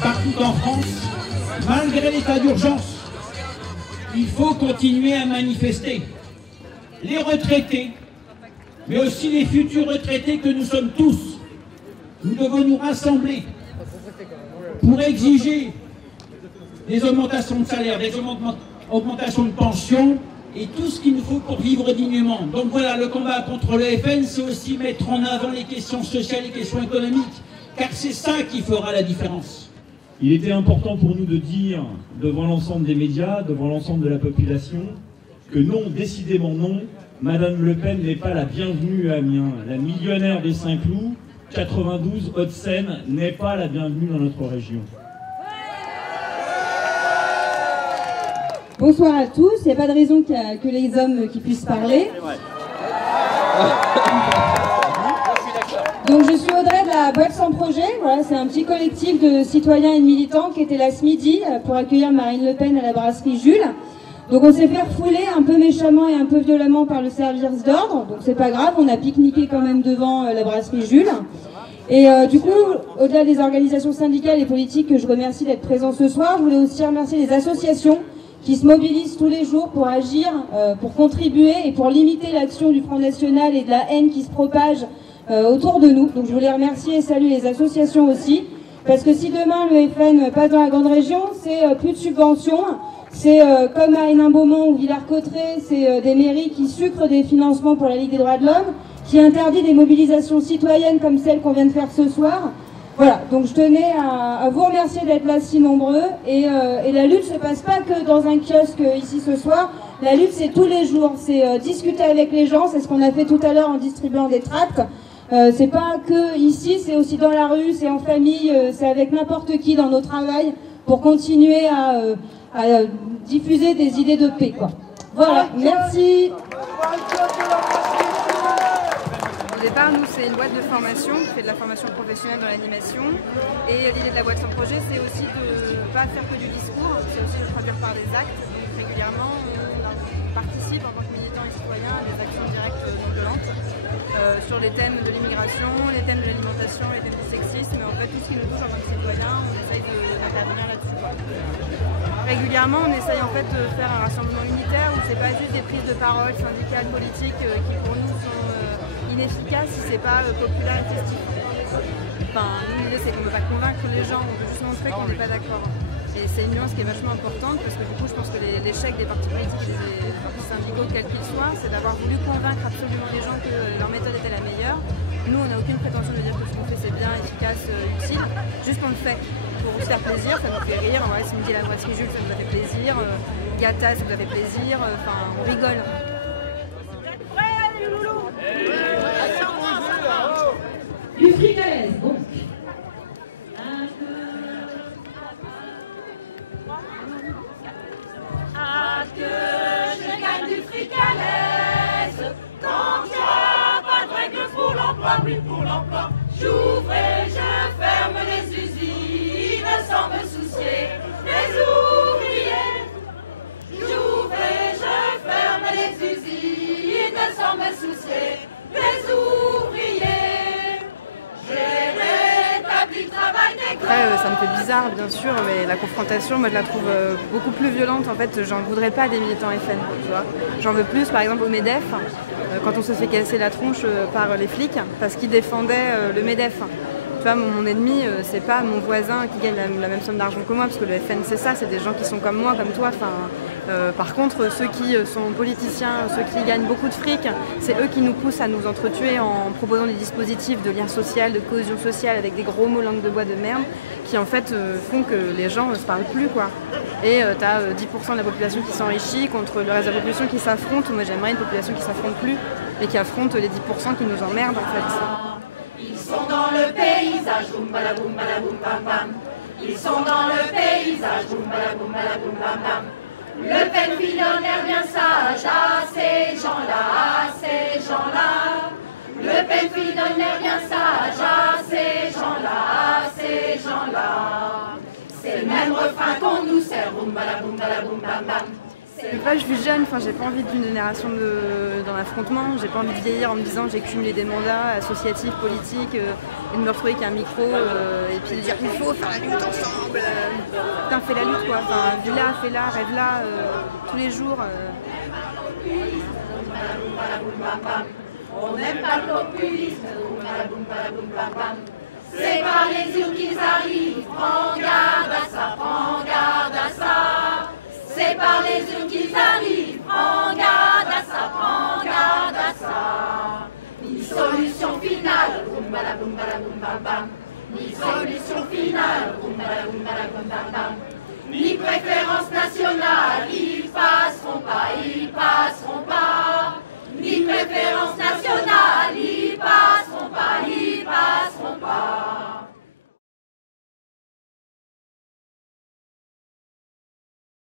Partout en France, malgré l'état d'urgence, il faut continuer à manifester. Les retraités, mais aussi les futurs retraités que nous sommes tous, nous devons nous rassembler pour exiger des augmentations de salaire, des augmentations de pension et tout ce qu'il nous faut pour vivre dignement. Donc voilà, le combat contre le FN, c'est aussi mettre en avant les questions sociales, les questions économiques, car c'est ça qui fera la différence. Il était important pour nous de dire, devant l'ensemble des médias, devant l'ensemble de la population, que non, décidément non, Madame Le Pen n'est pas la bienvenue à Amiens. La millionnaire des Saint-Cloud, 92 Hauts-de-Seine, n'est pas la bienvenue dans notre région. Bonsoir à tous, il n'y a pas de raison que les hommes qui puissent parler. Donc je suis Audrey de la Boîte Sans Projet, voilà, c'est un petit collectif de citoyens et de militants qui était là ce midi pour accueillir Marine Le Pen à la brasserie Jules. Donc on s'est fait refouler un peu méchamment et un peu violemment par le service d'ordre, donc c'est pas grave, on a pique-niqué quand même devant la brasserie Jules. Et du coup, au-delà des organisations syndicales et politiques que je remercie d'être présents ce soir, je voulais aussi remercier les associations qui se mobilisent tous les jours pour agir, pour contribuer et pour limiter l'action du Front National et de la haine qui se propage autour de nous. Donc je voulais remercier et saluer les associations aussi, parce que si demain le FN passe dans la grande région, c'est plus de subventions, c'est comme à Hénin-Beaumont ou Villers-Cotterêts, c'est des mairies qui sucrent des financements pour la Ligue des droits de l'homme, qui interdit des mobilisations citoyennes comme celle qu'on vient de faire ce soir. Voilà, donc je tenais à vous remercier d'être là si nombreux, et la lutte ne se passe pas que dans un kiosque ici ce soir, la lutte c'est tous les jours, c'est discuter avec les gens, c'est ce qu'on a fait tout à l'heure en distribuant des tracts. C'est pas que ici, c'est aussi dans la rue, c'est en famille, c'est avec n'importe qui dans nos travails pour continuer à diffuser des idées de paix, quoi. Voilà, merci. Au départ, nous, c'est une boîte de formation qui fait de la formation professionnelle dans l'animation. Et l'idée de la boîte sans projet, c'est aussi de ne pas faire que du discours, c'est aussi de traduire par des actes. Donc régulièrement, on participe en tant que militant et citoyen à des actions directes non violentes. Sur les thèmes de l'immigration, les thèmes de l'alimentation, les thèmes du sexisme, mais en fait tout ce qui nous touche en tant que citoyen, on essaye d'intervenir là-dessus. Régulièrement, on essaye en fait de faire un rassemblement unitaire où c'est pas juste des prises de parole syndicales, politiques qui pour nous sont inefficaces si c'est pas populaire et festif. Enfin, nous l'idée c'est qu'on ne veut pas convaincre les gens, on veut juste montrer qu'on n'est pas d'accord. Et c'est une nuance qui est vachement importante parce que du coup je pense que l'échec des partis politiques et des partis syndicaux quels qu'ils soient, c'est d'avoir voulu convaincre absolument les gens que leur méthode était la meilleure. Nous on n'a aucune prétention de dire que ce qu'on fait c'est bien, efficace, utile, juste on le fait pour se faire plaisir, ça nous fait rire, ouais, ce midi la brasserie Jules ça nous a fait plaisir, Gata ça nous a fait plaisir, enfin on rigole. Du fricalaise, donc. Oui, pour l'emploi. J'ouvre et je ferme les usines sans me soucier des ouvriers. J'ouvre et je ferme les usines sans me soucier des ouvriers. J'ai rétabli le travail des grands. Après, ça me fait bizarre, bien sûr, mais la confrontation, moi, je la trouve beaucoup plus violente. En fait, j'en voudrais pas des militants FN, tu vois. J'en veux plus, par exemple, au MEDEF. Quand on se fait casser la tronche par les flics parce qu'ils défendaient le MEDEF. Tu vois, mon ennemi, c'est pas mon voisin qui gagne la même somme d'argent que moi, parce que le FN c'est ça, c'est des gens qui sont comme moi, comme toi. Par contre, ceux qui sont politiciens, ceux qui gagnent beaucoup de fric, c'est eux qui nous poussent à nous entretuer en proposant des dispositifs de lien social, de cohésion sociale avec des gros mots langue de bois de merde qui en fait font que les gens ne se parlent plus, quoi. Et tu as 10% de la population qui s'enrichit contre le reste de la population qui s'affronte. Moi j'aimerais une population qui ne s'affronte plus et qui affronte les 10% qui nous emmerdent en fait. Ils sont dans le paysage, boum balaboum balaboum bam bam. Ils sont dans le paysage, boum balaboum balaboum bam bam. Le Pen fit l'honneur bien sage à ces gens-là, à ces gens-là. Le Pen fit l'honneur bien sage à ces gens-là, à ces gens-là. C'est le même refrain qu'on nous sert, boum bala boum bam bam. Je vis jeune, j'ai pas envie d'une génération dans l'affrontement, j'ai pas envie de vieillir en me disant j'ai cumulé des mandats associatifs, politiques, et de me retrouver avec un micro et puis de dire qu'il faut faire la lutte ensemble. Putain, fais la lutte quoi, vis là, fais-la, rêve-la, tous les jours. On n'aime pas le populisme, c'est par les urnes qu'ils arrivent, prends garde à ça, prends garde à ça. C'est par les urnes qu'ils arrivent, prends garde à ça, prends garde à ça. Ni solution finale, boum bam bam. Ni solution finale, boum bam bam. Ni préférence nationale,